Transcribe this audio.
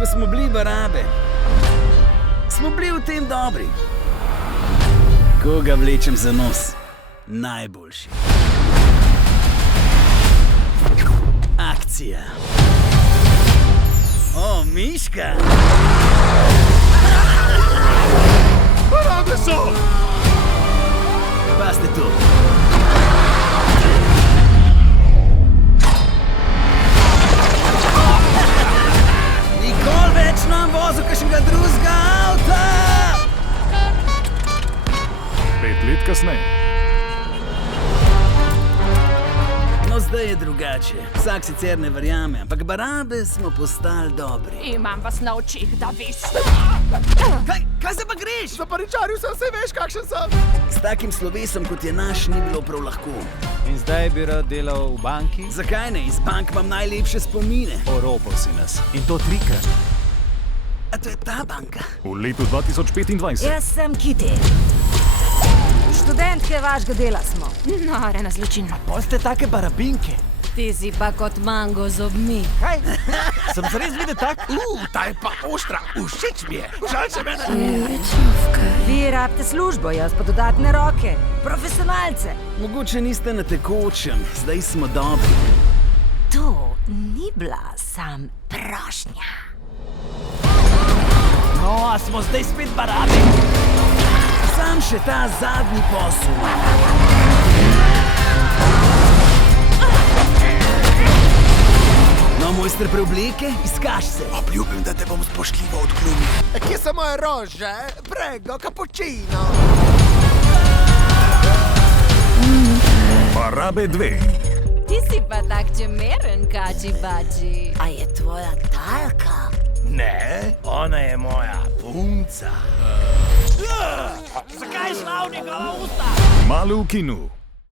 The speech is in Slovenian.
Ko smo bili barabe, smo bili v tem dobri. Koga vlečem za nos? Najboljši. Akcija. O, Miška! Barabe so! Pa ste tu. Nikoli več nam vozil kakšnega drugega avta! 5 let kasneje. No, zdaj je drugače. Vsak sicer ne verjame, ampak barabe smo postali dobri. Imam vas na očih, da veš. Kaj se pa greš? Zaparičaril sem se, veš, kakšen sem. S takim slovesom, kot je naš, ni bilo prav lahko. In zdaj bi rad delal v banki? Zakaj ne? Iz bank imam najlepše spomine. Oropal si nas. In to 3-krat. A to je ta banka? V letu 2025. Jaz sem Kitty. Študentke vašega dela smo. Nore na zločin. Pol ste take barabinke. Ti si pa kot mango z obmi. Kaj? Sem zares videl tak? Ta je pa ostra, všeč mi je. Žal se mene. Vi rabite službo, jaz pa dodatne roke. Profesionalce. Mogoče niste na tekočem, zdaj smo dobri. To ni bila sam prošnja. No, a smo zdaj spet barabi? Sam še ta zadnji posel. No, mojster preobleke, izkaž se. Obljubim, da te bom spoštljivo odklonil. Kje so moje rože? Prego, cappuccino. Barabe 2. Ti si pa tak čemeren, kači bači. A je tvoja talka? Ne, ona je moja punca. Zakaj je šla v njegova usta? Malo v kinu.